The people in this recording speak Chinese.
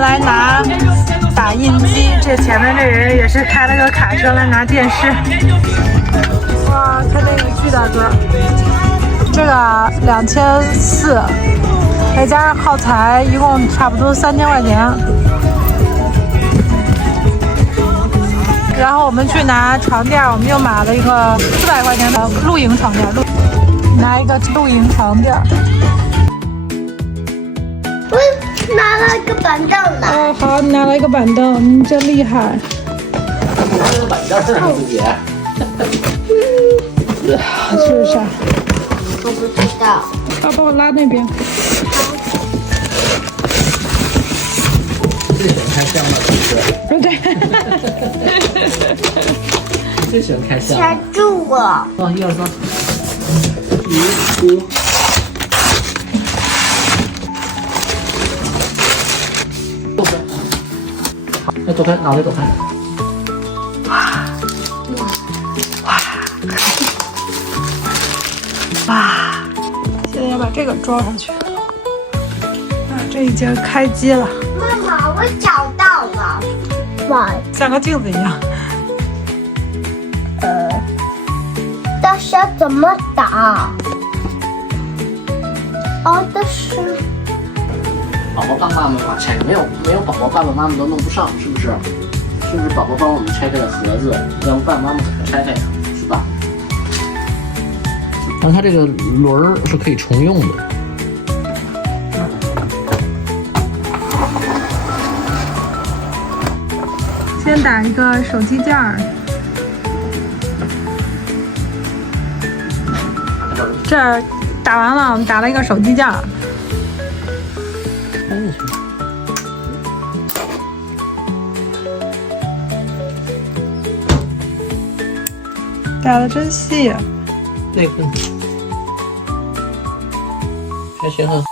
们来拿打印机。这前面这人也是开了个卡车来拿电视。哇，看这个巨大个，这个2400，再加上耗材，一共差不多3000块钱。然后我们去拿床垫，我们又买了一个400块钱的露营床垫，拿一个露营床垫。我拿了一个板凳呢。哦，好，你拿了一个板凳，你真厉害。拿了个板凳啊，自己。这是啥？我不知道。帮我拉那边。最喜欢开箱了，是不是？对。最喜欢开箱了。卡住我。1、2、3，1、5。走开！好，再走开，脑袋走开。哇！现在要把这个装上去。啊，这已经开机了。妈妈，我找到了。哇，像个镜子一样。但是要怎么打？哦，但是宝宝帮妈妈把拆，没有宝宝，爸爸妈妈都弄不上，是不是？是不是宝宝帮我们拆这个盒子，要不爸爸妈妈怎么拆开呀？是吧？但它这个轮儿是可以重用的。先打一个手机架儿，这儿打完了，我们打了一个手机架儿。打的真细。那个开学后。